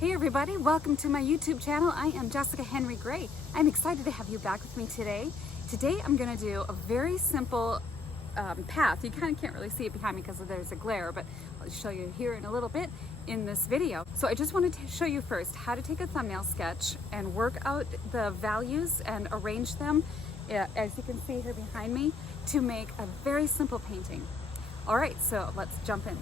Hey everybody, welcome to my YouTube channel. I am Jessica Henry Gray. I'm excited to have you back with me today. Today I'm going to do a very simple path. You kind of can't really see it behind me because there's a glare, but I'll show you here in a little bit in this video. So I just wanted to show you first how to take a thumbnail sketch and work out the values and arrange them, as you can see here behind me, to make a very simple painting. All right, so let's jump in.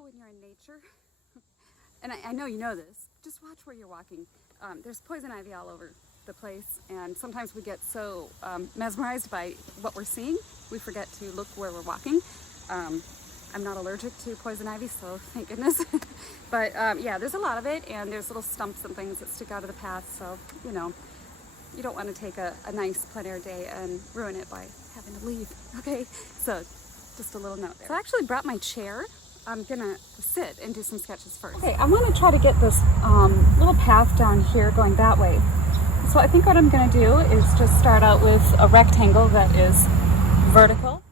When you're in nature, and I know you know this, just watch where you're walking. There's poison ivy all over the place, and sometimes we get so mesmerized by what we're seeing, we forget to look where we're walking. I'm not allergic to poison ivy, so thank goodness. But yeah, there's a lot of it, and there's little stumps and things that stick out of the path, so you know, you don't want to take a nice plein air day and ruin it by having to leave, okay? So just a little note there. So I actually brought my chair. I'm gonna sit and do some sketches first. Okay, I want to try to get this little path down here going that way. So I think what I'm gonna do is just start out with a rectangle that is vertical.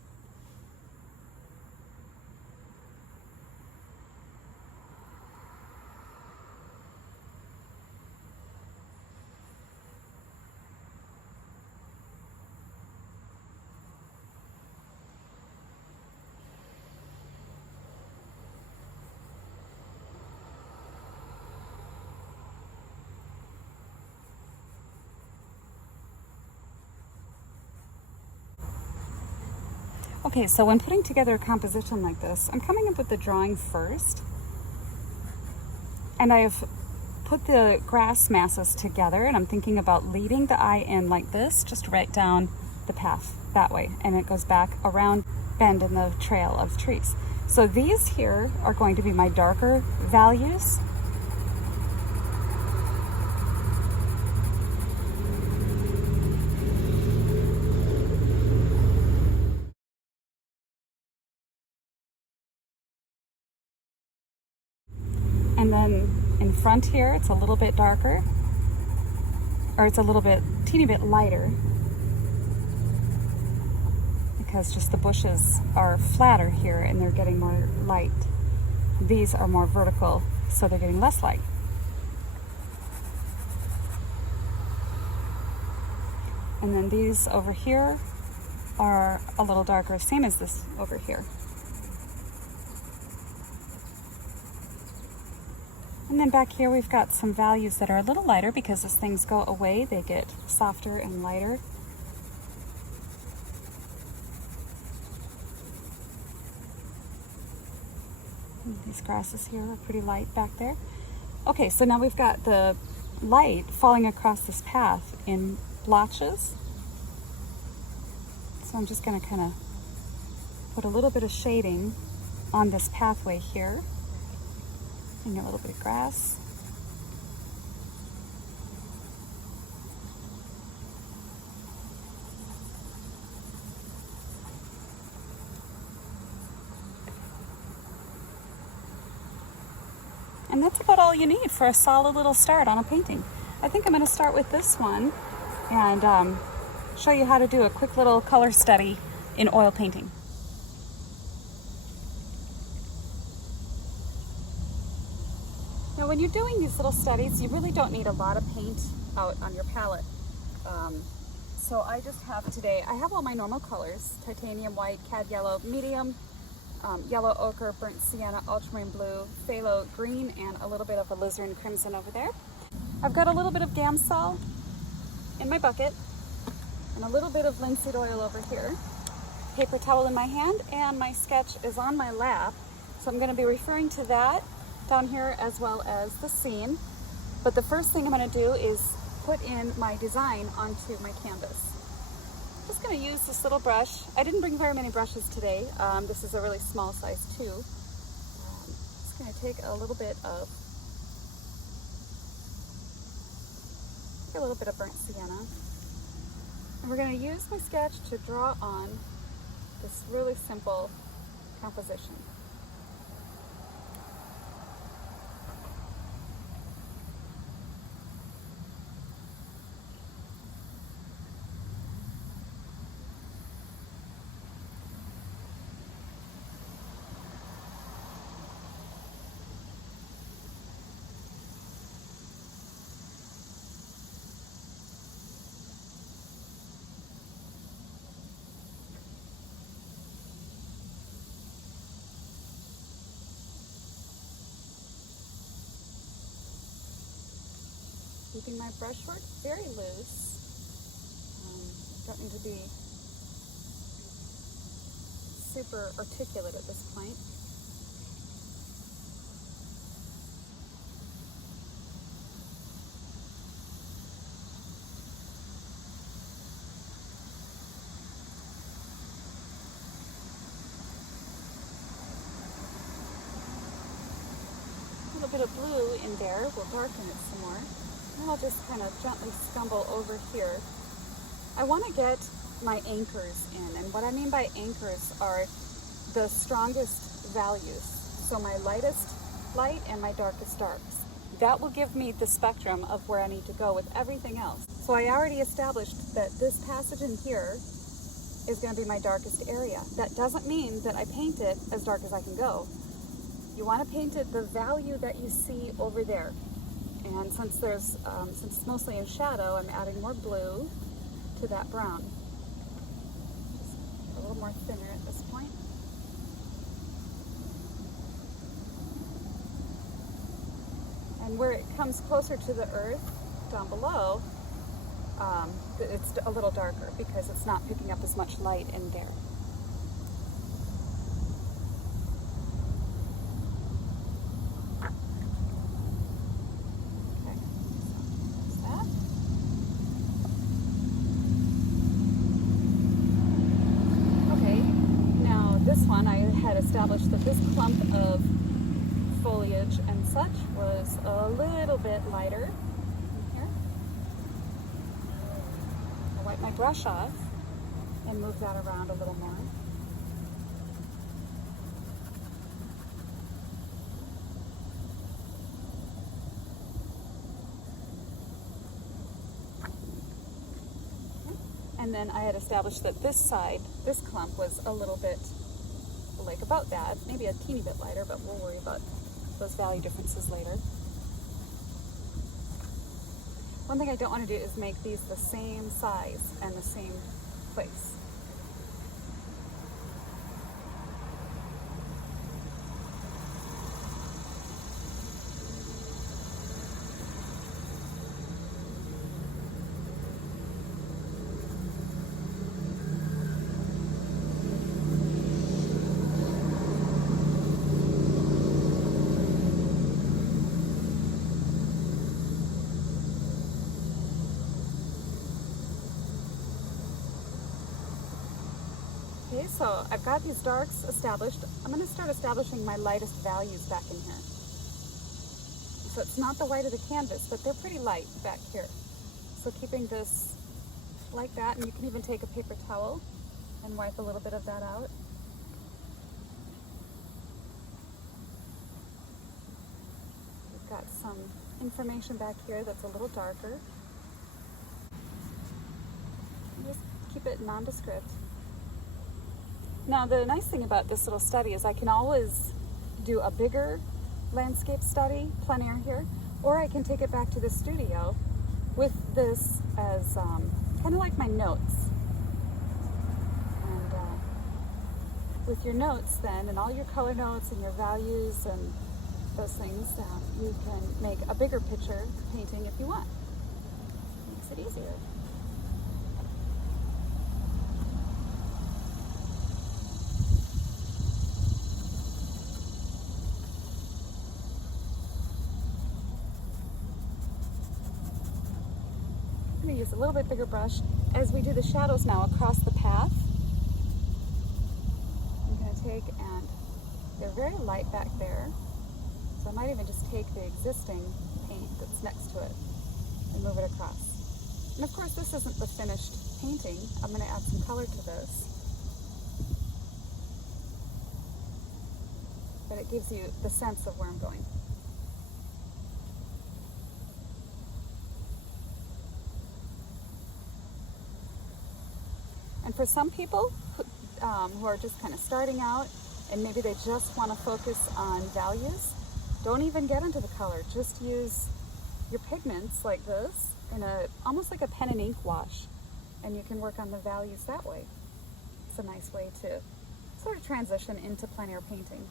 Okay, so when putting together a composition like this, I'm coming up with the drawing first. And I've put the grass masses together, and I'm thinking about leading the eye in like this, just right down the path that way. And it goes back around bend in the trail of trees. So these here are going to be my darker values. And then in front here, it's a little bit darker, or it's a little bit, teeny bit lighter, because just the bushes are flatter here and they're getting more light. These are more vertical, so they're getting less light. And then these over here are a little darker, same as this over here. And then back here we've got some values that are a little lighter because as things go away, they get softer and lighter. And these grasses here are pretty light back there. Okay, so now we've got the light falling across this path in blotches. So I'm just going to kind of put a little bit of shading on this pathway here. And a little bit of grass. And that's about all you need for a solid little start on a painting. I think I'm going to start with this one and show you how to do a quick little color study in oil painting. Now when you're doing these little studies, you really don't need a lot of paint out on your palette. So I just have today, I have all my normal colors: titanium white, cad yellow, medium, yellow ochre, burnt sienna, ultramarine blue, phthalo green, and a little bit of alizarin crimson over there. I've got a little bit of Gamsol in my bucket and a little bit of linseed oil over here. Paper towel in my hand, and my sketch is on my lap. So I'm going to be referring to that down here as well as the scene. But the first thing I'm going to do is put in my design onto my canvas. Just going to use this little brush. I didn't bring very many brushes today. This is a really small size too. Just going to take a little bit of burnt sienna, and we're going to use my sketch to draw on this really simple composition. Keeping my brushwork very loose. Don't need to be super articulate at this point. A little bit of blue in there will darken it some more. And I'll just kind of gently scumble over here. I want to get my anchors in, and what I mean by anchors are the strongest values. So my lightest light and my darkest darks. That will give me the spectrum of where I need to go with everything else. So I already established that this passage in here is going to be my darkest area. That doesn't mean that I paint it as dark as I can go. You want to paint it the value that you see over there. And since it's mostly in shadow, I'm adding more blue to that brown. Just a little more thinner at this point. And where it comes closer to the earth down below, it's a little darker because it's not picking up as much light in there. Established that this clump of foliage and such was a little bit lighter here. I'll wipe my brush off and move that around a little more. And then I had established that this side, this clump, was a little bit like about that, maybe a teeny bit lighter, but we'll worry about those value differences later. One thing I don't want to do is make these the same size and the same place. Okay, so I've got these darks established. I'm going to start establishing my lightest values back in here. So it's not the white of the canvas, but they're pretty light back here. So keeping this like that, and you can even take a paper towel and wipe a little bit of that out. We've got some information back here that's a little darker. Just keep it nondescript. Now the nice thing about this little study is I can always do a bigger landscape study, plein air here, or I can take it back to the studio with this as kind kind of like my notes. And with your notes then, and all your color notes and your values and those things, you can make a bigger picture painting if you want. Makes it easier. I'm going to use a little bit bigger brush as we do the shadows now across the path. I'm going to take, and they're very light back there, so I might even just take the existing paint that's next to it and move it across. And of course this isn't the finished painting. I'm going to add some color to this, but it gives you the sense of where I'm going. And for some people who are just kind of starting out and maybe they just want to focus on values, don't even get into the color. Just use your pigments like this in almost like a pen and ink wash, and you can work on the values that way. It's a nice way to sort of transition into plein air painting.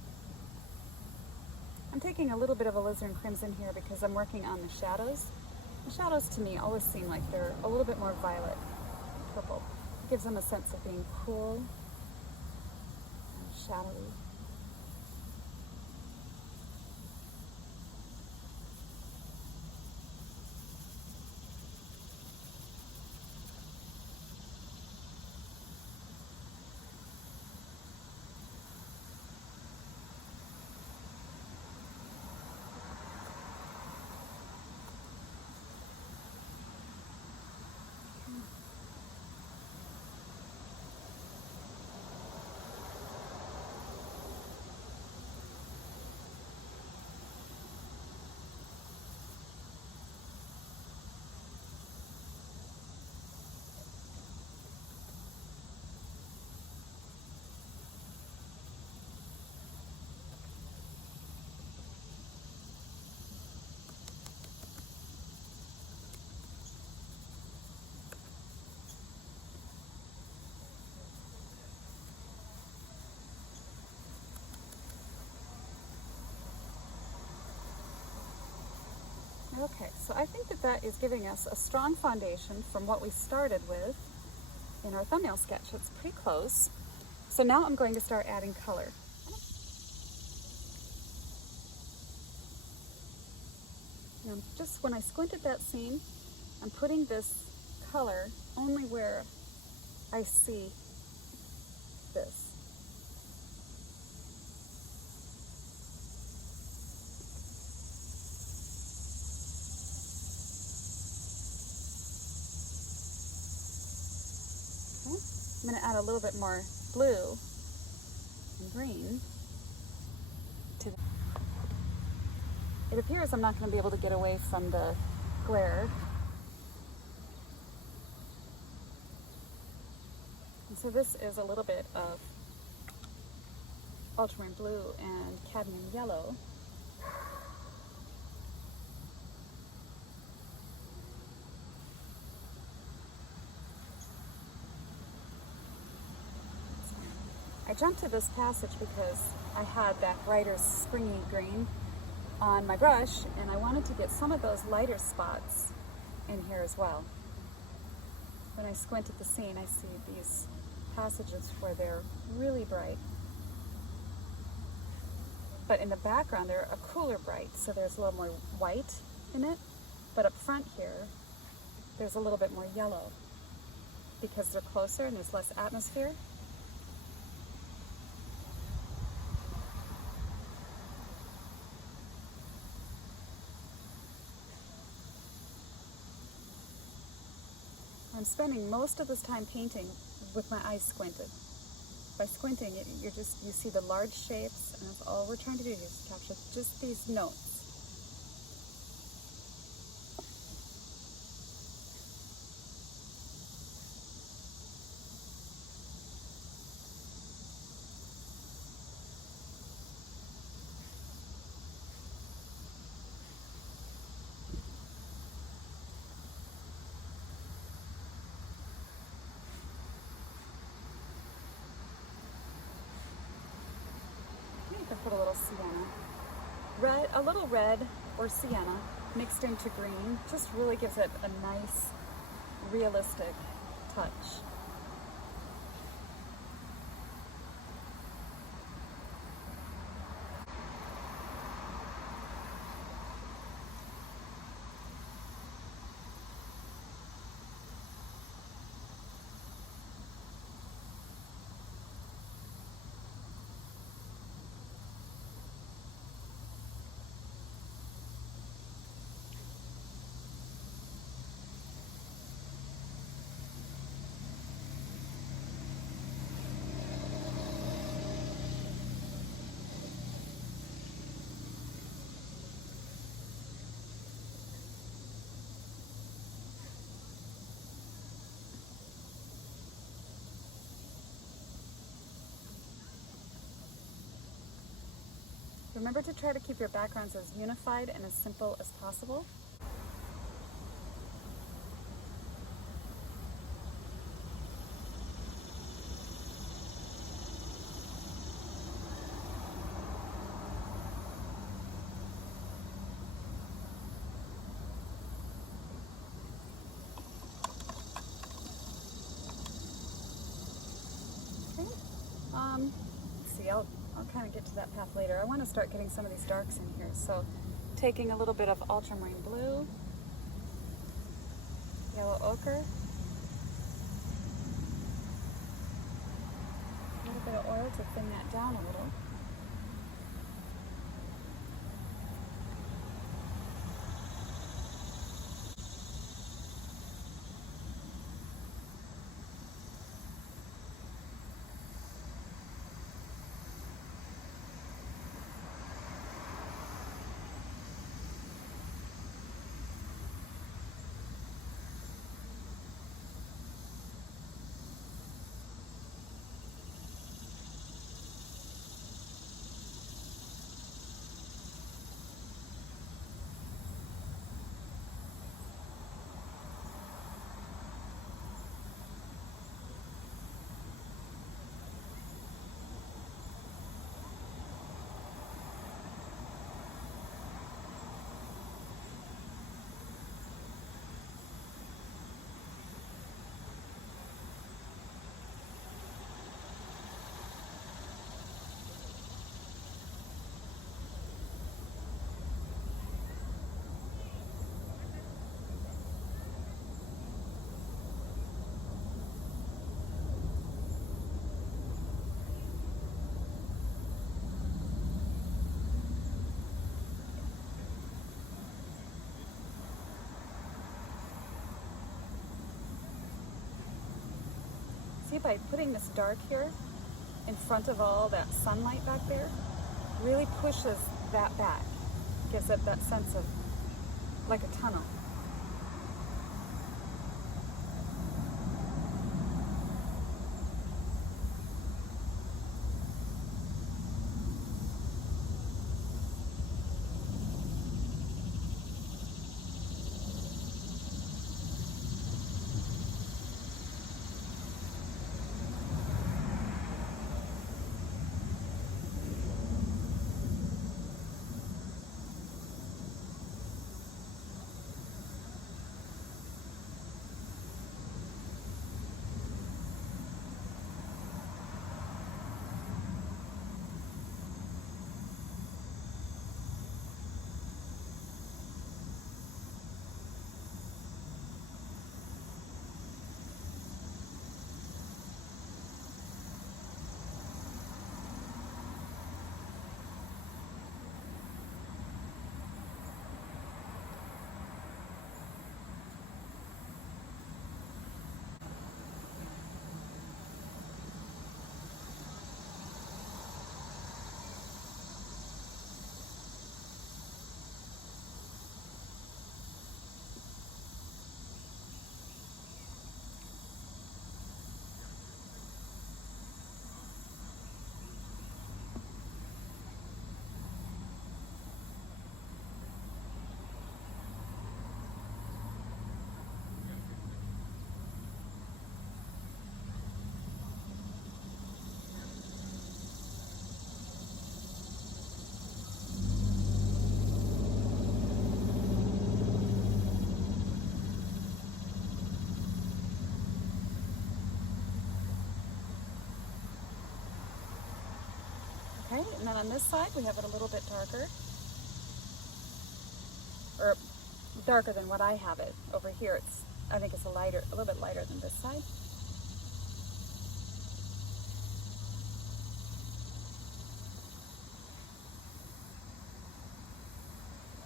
I'm taking a little bit of alizarin crimson here because I'm working on the shadows. The shadows to me always seem like they're a little bit more violet purple. It gives them a sense of being cool and shadowy. Okay, so I think that that is giving us a strong foundation from what we started with in our thumbnail sketch. It's pretty close. So now I'm going to start adding color. And just when I squint at that seam, I'm putting this color only where I see this. I'm going to add a little bit more blue and green to the... It appears I'm not going to be able to get away from the glare. And so this is a little bit of ultramarine blue and cadmium yellow. I jumped to this passage because I had that brighter springy green on my brush, and I wanted to get some of those lighter spots in here as well. When I squint at the scene, I see these passages where they're really bright. But in the background, they're a cooler bright, so there's a little more white in it. But up front here, there's a little bit more yellow because they're closer and there's less atmosphere. I'm spending most of this time painting with my eyes squinted. By squinting, you see the large shapes, and that's all we're trying to do is capture just these notes. sienna. Red, a little red or sienna mixed into green just really gives it a nice, realistic touch. Remember to try to keep your backgrounds as unified and as simple as possible. Okay. Let's see, I'll kind of get to that path later. I want to start getting some of these darks in here. So taking a little bit of ultramarine blue, yellow ochre, a little bit of oil to thin that down a little. See, by putting this dark here in front of all that sunlight back there, really pushes that back, gives it that sense of like a tunnel. Okay, and then on this side we have it a little bit darker, or darker than what I have it. Over here I think it's a little bit lighter than this side.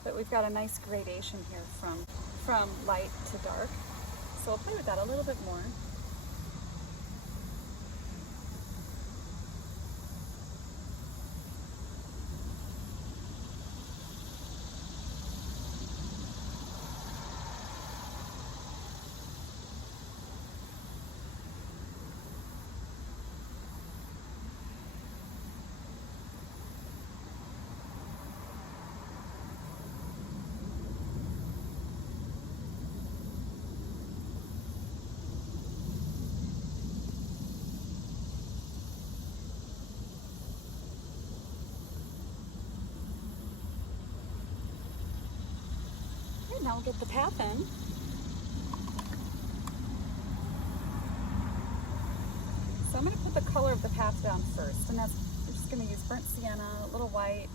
But we've got a nice gradation here from light to dark. So we'll play with that a little bit more. Okay, now we'll get the path in. So I'm going to put the color of the path down first, and we're just going to use burnt sienna, a little white,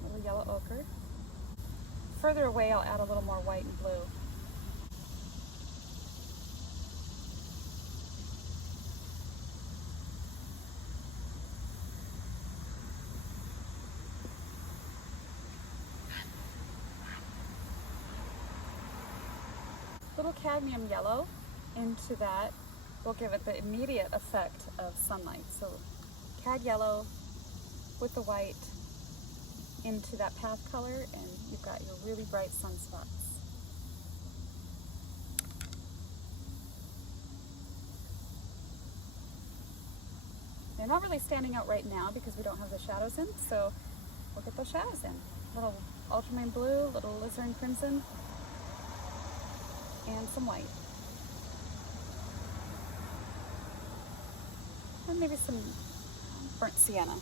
a little yellow ochre. Further away I'll add a little more white and blue. Little cadmium yellow into that will give it the immediate effect of sunlight. So cad yellow with the white into that path color, and you've got your really bright sunspots. They're not really standing out right now because we don't have the shadows in, so we'll get those shadows in. Little ultramarine blue, little alizarin crimson, and some white. And maybe some burnt sienna.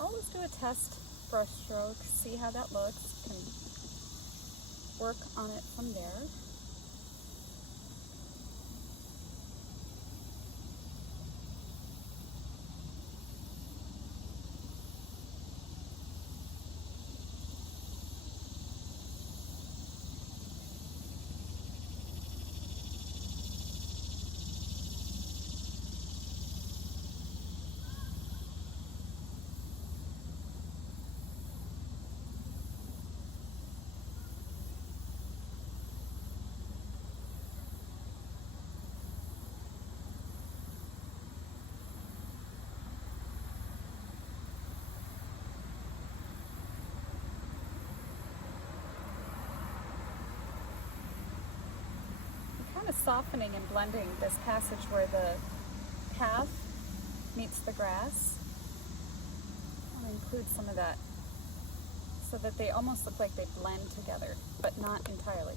Always do a test brush stroke, see how that looks. You can work on it from there. Kind of softening and blending this passage where the path meets the grass. I'll include some of that so that they almost look like they blend together, but not entirely.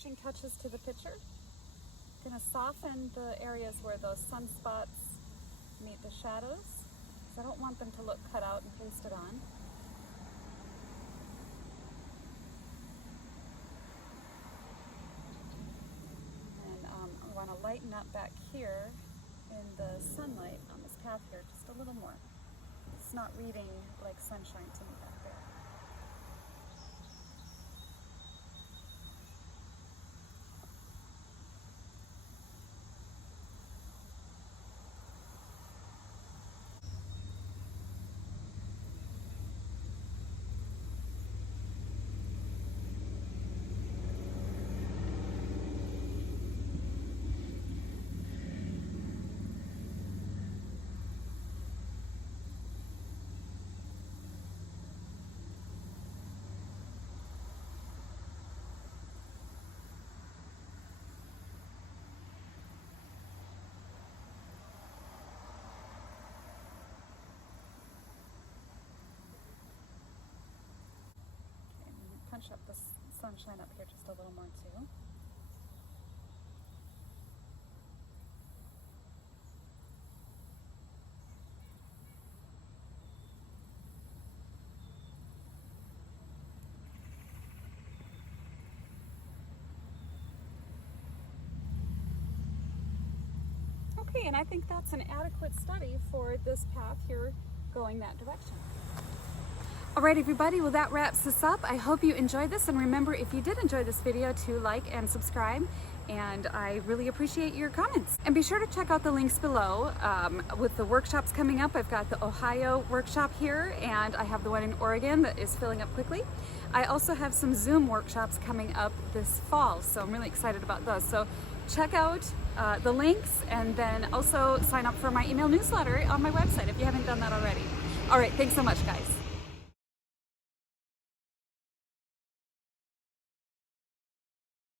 finishing touches to the picture. Gonna soften the areas where those sunspots meet the shadows. I don't want them to look cut out and pasted on. And I want to lighten up back here in the sunlight on this path here just a little more. It's not reading like sunshine to me back there. Punch up the sunshine up here just a little more too. Okay, and I think that's an adequate study for this path here going that direction. Alright everybody, well that wraps this up. I hope you enjoyed this, and remember, if you did enjoy this video, to like and subscribe, and I really appreciate your comments. And be sure to check out the links below with the workshops coming up. I've got the Ohio workshop here, and I have the one in Oregon that is filling up quickly. I also have some Zoom workshops coming up this fall, so I'm really excited about those. So check out the links, and then also sign up for my email newsletter on my website if you haven't done that already. Alright, thanks so much guys.